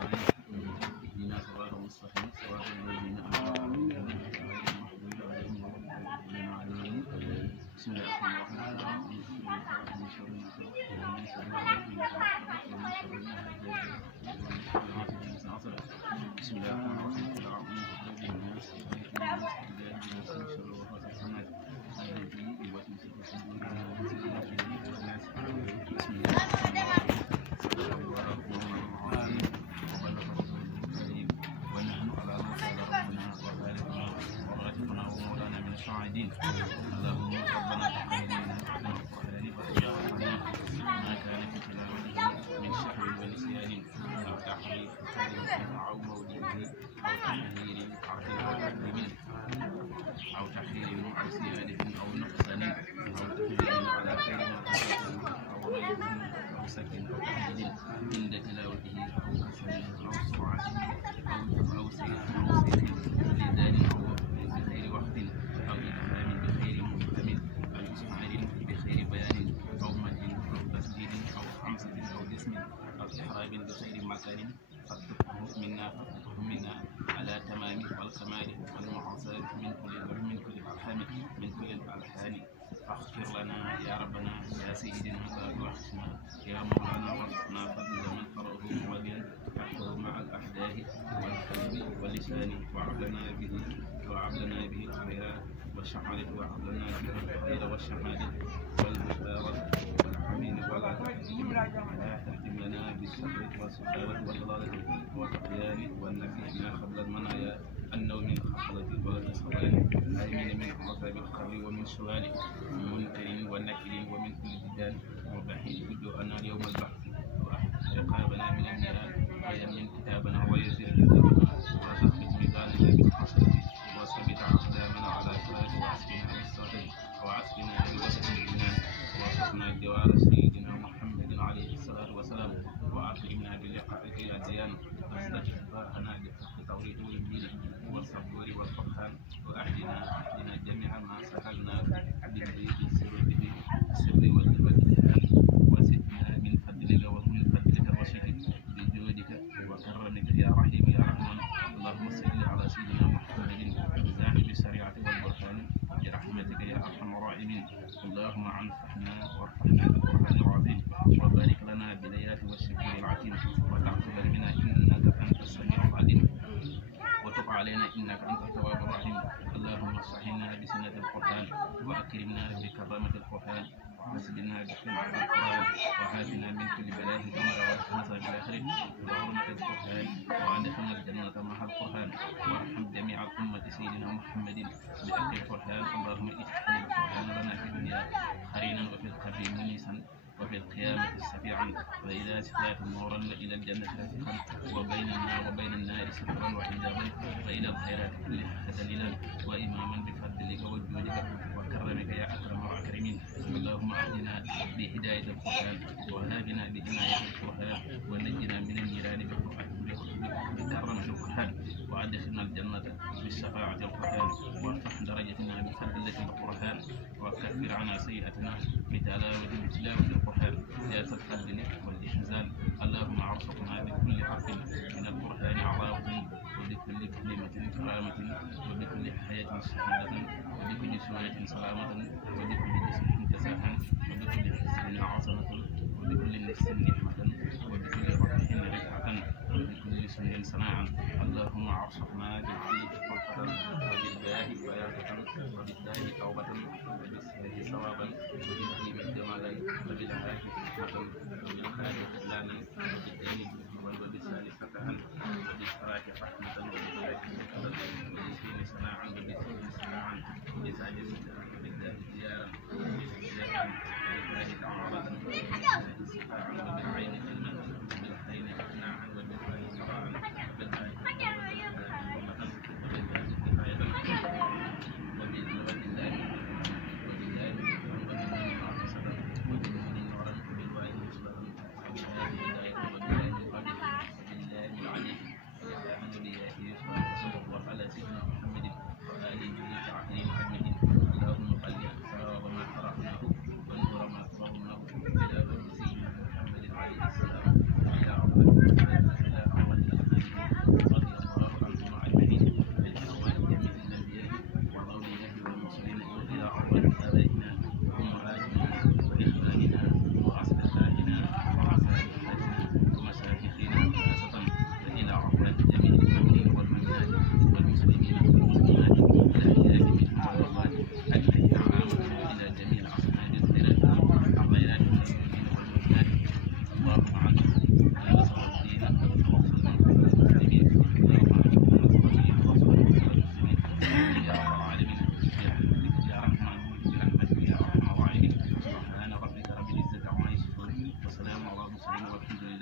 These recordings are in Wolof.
المرسلين اهدنا صراط المستقيم صراط الذين أنعمت عليهم غير المغضوب عليهم ولا الضالين. بسم الله الرحمن الرحيم. من شر ما خلق ومن شر غاسق إذا وقب ومن شر النفاثات بسم الله الرحمن الرحيم. قل أعوذ برب الناس ملك الناس إله الناس من شر وسواس الخناس الذي يوسوس في صدور الناس بسم الله الرحمن الرحيم. صدق الله العظيم وبلغ رسوله الكريم ونحن على ما قال ربنا وخالقنا ورازقنا ومولانا من الشاهدين. اللهم ربنا تقبل منا من القرآن وتجاوزنا ما كان في تلاوته من سهو ونسيان أو تحريف كلمة أو موضعه أو تحرير حرف أو تكذيب أو تحرير أو زيادة أو نقصان أو تحرير على غير ما تقدم أو غيره أو سكن أو تحديد عند تلاوته أو كسل أو سرعة أو سيف لذال أو بخير وقت أو إفهام بخير محتمل أو إسماعيل بخير بيان أو مد أو تسديد أو حمزة أو اسم أو إحراب بخير مكان فاتقه منا على تمام والكمال والمعاصرة من كل الأرحام من كل الألحان فاغفر لنا يا ربنا يا سيدنا واغفرنا يا مولانا وارزقنا فضل من قرأه موليا يحفظ مع الأحداث والقلب واللسان وهب لنا به الخيرات والشهادة وهب لنا به الخير والشهادة والبشارة والحميد ولا تختم لنا بالشر والسخاوة والضلالة والطغيان والنفي ما قبل المنايا النوم من خطلة والتصوان آمين من عذاب القبر ومن سؤال منكر ونكر ومن كل جدال وبحيث وجوهنا يوم البحث رقابنا من النيران ويمن كتابنا ويزيد كتابنا وتخرج ميزاننا بالحسنة وثبت أقدامنا على صراط وعسكنا عن الصراط وعسكنا للوسط الجنان ووصفنا جوار سيدنا محمد عليه الصلاة والسلام وأكرمنا بلقائك يا ديان واصلح شفاءنا بحق توحيد الدين والصبور والفرحان وأهدنا جميع ما سهلنا بالبيت السر والامتحان وزدنا من فضلك ومن فضلك الرشيد بجودك وكرمك يا رحيم يا رحمن. اللهم صل على سيدنا محمد صاحب الشريعة والبرهان برحمتك يا أرحم الراحمين. اللهم انفعنا وارفعنا بالقرآن العظيم وبارك لنا بالآيات والشكر العظيم وتقبل منا إنك أنت السميع العليم وتب علينا إنك أنت التواب الرحيم. اللهم اصحنا بسنة القرآن وأكرمنا بكرامة القرآن وحسبنا بحلم القرآن وهاتنا من كل بلاء دنيا والحسنة بالآخرة وحرمة القرآن وأدخلنا الجنة مع القرآن وارحم جميع أمة سيدنا محمد بحق القرآن. اللهم اجعل القرآن لنا في الدنيا قرينا وفي القبر منيسا وفي القيامة شفيعا وإلى صراط نورا وإلى الجنة رفيقا وبيننا وبين النار سترا وحجابا وإلى الخيرات كلها دليلا وإماما بفضلك وجودك وكرمك يا أكرم الأكرمين. اللهم أهدنا بهداية القرآن وهابنا بعناية القرآن ونجنا من النيران بكرمة القرآن وأدخلنا الجنة بالشفاعة القرآن وارفع درجتنا بفضلة القرآن وكفر عنا سيئتنا بتلاوة القرآن يا ذا الفضل والإحسان. اللهم ارزقنا بكل حرف من القرآن عظاوة وبكل كلمة كرامة وبكل حياة سعادة وبكل سورة سلامة وبكل جسم جزاء وبكل حسن عظمة وبكل نفس نعمة وبكل روح رفعة وبكل سن صناعا. اللهم ارزقنا بالعلم فرحة وبالله بياضة وبالله توبة وبالسهل ثوابا وبالعلم جمالا وبالعافية حكمة وبالخير خلانا وبالدين وبالسهل فتحا وبالفراج رحمة وبالسين صناعا وبالسين صناعا وبالسهل سترا وبالله زيارا وبالله تعارضا وبالله استفاعا وبالعين علما وبالخير اقناعا وبالله سراعا وبالله وبالله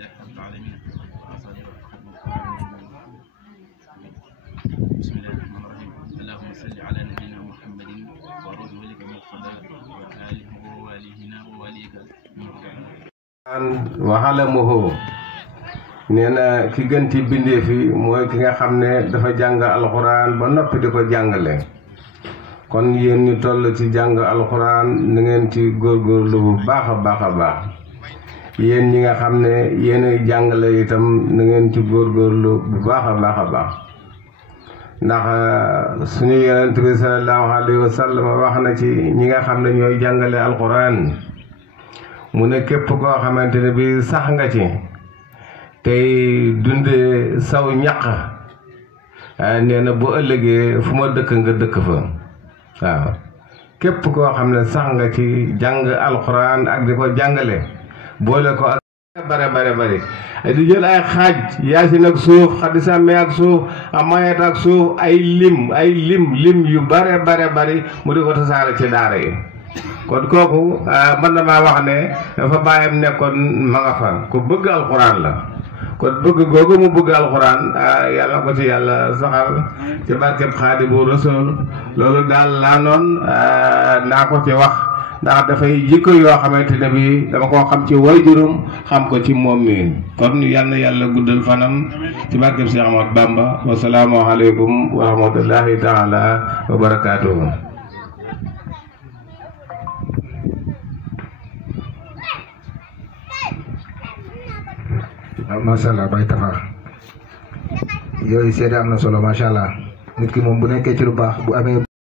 رب العالمين بسم الله الرحمن الرحيم اللهم صل على نبينا محمد ورسولك المرتضى وآله ووالينا وواليك waxalamuhu nee na ki gën ci bindee fi mooy ki nga xam ne dafa jàng alxuraan ba noppi di ko jàngale kon yéen ñu toll ci jàng alxuraan na ngeen ci góorgóorlu bu baax a baax a baax yéen ñi nga xam ne yéen jàngale itam na ngeen ci góorgóorlu bu baax a baax a baax ndax suñu yonent bi sallallahu alayhi wa sallam wax na ci ñi nga xam ne ñooy jàngale alxuraan mu ne képp koo xamante ne bi sax nga ci tey dunde saw ñaq nee na bu ëllëgee fu ma dëkk nga dëkk fa waaw képp koo xam ne sax nga ci jàng alxuraan ak di ko jàngale boole ko ak bare di jël ay xaaj yaasin ak suuf xadisame ak suuf amayat ak suuf ay lim yu bare bari mu di ko tasaare ci daara yi kon kooku man na maa wax ne dafa bàyyam nekkoon ma nga fa ku bëgg alxuraan la kon bëgg googu mu bëgg alxuraan yàlla ko ci yàlla saxal ci barkeb Xaadimu Rasuul loolu daal laa noon naa ko ci wax ndax dafay jikko yoo xamante ne bi dama koo xam ci waajuram xam ko ci moom mi kon yal na yàlla guddal fanam ci barkeb Cheikh Ahmadou Bamba wasalaamu aleykum wa rahmatullahi taala wa barakaatuhu. macha allah Baye Tafa yooyu seede am na solo macha allah nit ki moom bu nekkee ci lu baax bu amee